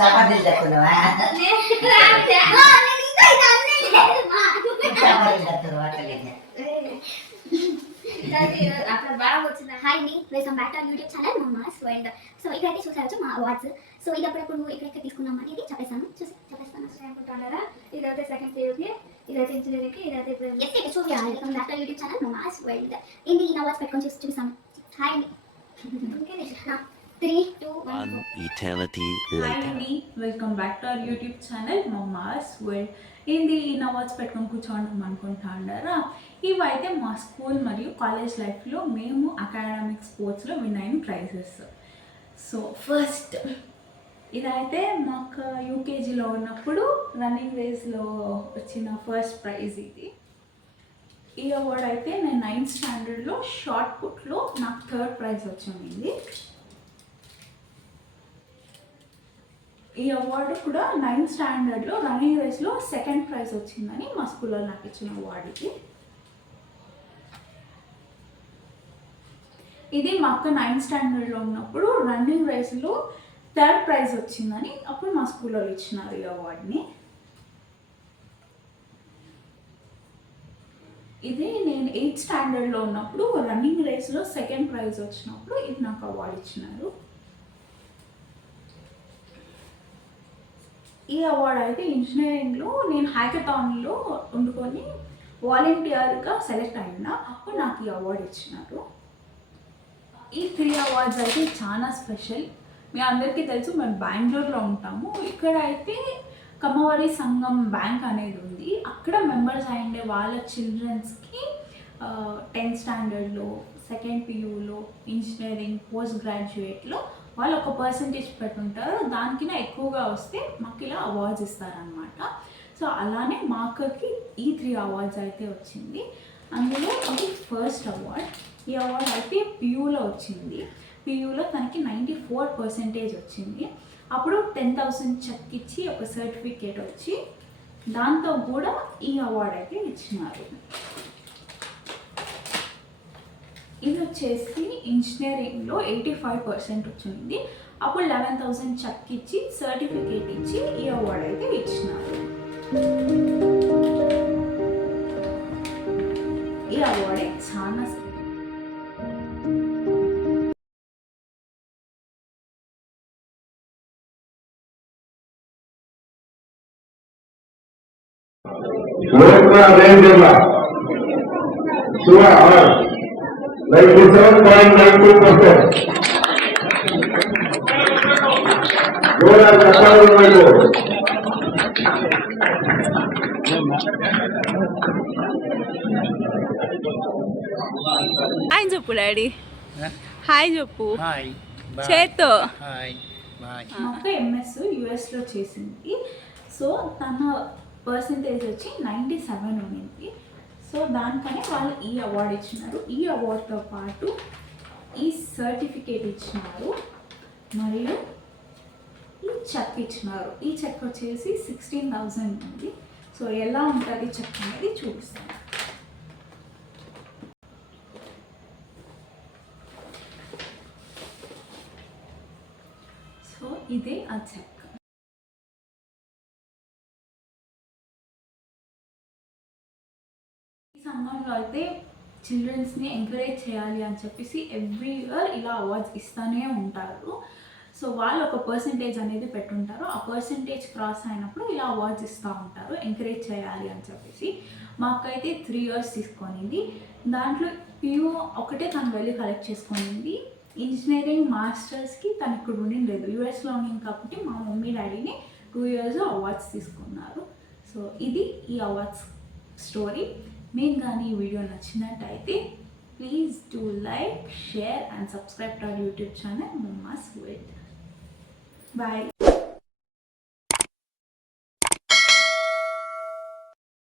చపాతీలు తెస్తున్నావా చపాతీలు తెస్తున్నావా అక్కడ బాగా వచ్చింది. హాయ్ అండి, welcome back to our YouTube channel Mamma's world. So ఇక్కడైతే చూసారు మా అవార్డ్స్. సో ఇది అప్పుడప్పుడు ఎక్కడెక్కడ తీసుకున్నాం అనేది చెప్పేస్తాను అనుకుంటున్నారా. ఇదైతే సెకండ్ పేరుకి, ఇదైతే ఇంజనీరింగ్కి, ఇదైతే చూపించాలి. Welcome back to our YouTube channel Mamma's world. ఏంటి ఈ అవార్డ్స్ పెట్టుకొని చూసాము. హాయ్ అండి. 3, 2, 1 eternity later. Hi Andy, welcome back to our YouTube channel Mama's World. ఏంది ఈ అవార్డ్స్ పెట్టుకొని కూర్చోవడం అనుకుంటున్నారా. ఇవైతే మా స్కూల్ మరియు కాలేజ్ లైఫ్లో మేము అకాడమిక్ స్పోర్ట్స్లో విన్ అయిన ప్రైజెస్. సో ఫస్ట్ ఇదైతే మాకు యూకేజీలో ఉన్నప్పుడు రన్నింగ్ రేస్లో వచ్చిన ఫస్ట్ ప్రైజ్ ఇది. ఈ అవార్డ్ అయితే నేను 9th స్టాండర్డ్లో షార్ట్ పుట్లో నాకు 3rd ప్రైజ్ వచ్చింది. ఈ అవార్డు కూడా 9th స్టాండర్డ్లో రన్నింగ్ రేస్లో 2nd ప్రైజ్ వచ్చిందని మా స్కూల్లో నాకు ఇచ్చిన అవార్డు ఇది మా అక్క 9th స్టాండర్డ్లో ఉన్నప్పుడు రన్నింగ్ రేస్లో 3rd ప్రైజ్ వచ్చిందని అప్పుడు మా స్కూల్లో ఇచ్చినారు ఈ అవార్డుని. ఇది నేను 8th స్టాండర్డ్లో ఉన్నప్పుడు రన్నింగ్ రేస్లో 2nd ప్రైజ్ వచ్చినప్పుడు ఇది నాకు అవార్డు ఇచ్చినారు. ఈ అవార్డు అయితే ఇంజనీరింగ్లో నేను హ్యాకథాన్లో వండుకొని వాలంటీర్గా సెలెక్ట్ అయినా అప్పుడు నాకు ఈ అవార్డు ఇచ్చినారు. ఈ 3 అవార్డ్స్ అయితే చాలా స్పెషల్. మీ అందరికీ తెలుసు మేము బెంగళూరులో ఉంటాము. ఇక్కడ అయితే కమ్మవారి సంఘం బ్యాంక్ అనేది ఉంది. అక్కడ మెంబర్స్ అయ్యిండే వాళ్ళ చిల్డ్రన్స్కి 10th స్టాండర్డ్లో, 2nd PUలో, ఇంజనీరింగ్, పోస్ట్ గ్రాడ్యుయేట్లో వాళ్ళు ఒక పర్సంటేజ్ పెట్టుంటారు. దానికన్నా ఎక్కువగా వస్తే మాకు ఇలా అవార్డ్స్ ఇస్తారనమాట. సో అలానే మా అక్కకి ఈ 3 అవార్డ్స్ అయితే వచ్చింది. అందులో ఇది ఫస్ట్ అవార్డ్. ఈ అవార్డ్ అయితే PUలో వచ్చింది. PUలో తనకి 94% వచ్చింది. అప్పుడు 10,000 చెక్ ఇచ్చి ఒక సర్టిఫికేట్ వచ్చి దాంతో కూడా ఈ అవార్డ్ అయితే ఇచ్చినారు. ఇది వచ్చేసి ఇంజనీరింగ్లో 85% వచ్చింది. అప్పుడు 11,000 చెక్ ఇచ్చి సర్టిఫికేట్ ఇచ్చి ఈ అవార్డు అయితే ఇచ్చినారు. ఈ అవార్డే చాలా like 7.92%. Dora Kapal Mego. Hi చెప్పు డాడీ. హాయ్ చెప్పు. హాయ్ చేత్తో హాయ్ బాయ్. మా అక్క MS US చేసింది. సో తన పర్సంటేజ్ వచ్చి 97 ఉన్నింది. సో దానికనే వాళ్ళు ఈ అవార్డు ఇచ్చినారు. ఈ అవార్డుతో పాటు ఈ సర్టిఫికేట్ ఇచ్చినారు మరియు ఈ చెక్ ఇచ్చినారు. ఈ చెక్ వచ్చేసి 16,000 ఉంది. సో ఎలా ఉంటుంది చెక్ అనేది చూపిస్తాను. సో ఇదే ఆ చెక్. సంఘంలో అయితే చిల్డ్రన్స్ని ఎంకరేజ్ చేయాలి అని చెప్పేసి ఎవ్రీ ఇయర్ ఇలా అవార్డ్స్ ఇస్తూనే ఉంటారు. సో వాళ్ళు ఒక పర్సంటేజ్ అనేది పెట్టుంటారు. ఆ పర్సంటేజ్ క్రాస్ అయినప్పుడు ఇలా అవార్డ్స్ ఇస్తూ ఉంటారు ఎంకరేజ్ చేయాలి అని చెప్పేసి. మాకైతే 3 years తీసుకొనింది. దాంట్లో PU ఒకటే తను వెళ్ళి కలెక్ట్ చేసుకొనింది. ఇంజనీరింగ్ మాస్టర్స్కి తను ఇక్కడ ఉండిండలేదు, USలో ఉండింది. కాబట్టి మా మమ్మీ డాడీని 2 years అవార్డ్స్ తీసుకున్నారు. సో ఇది ఈ అవార్డ్స్ స్టోరీ. మీకు కానీ ఈ వీడియో నచ్చినట్టయితే please do like, share and subscribe to our YouTube channel Mamma's World. Bye.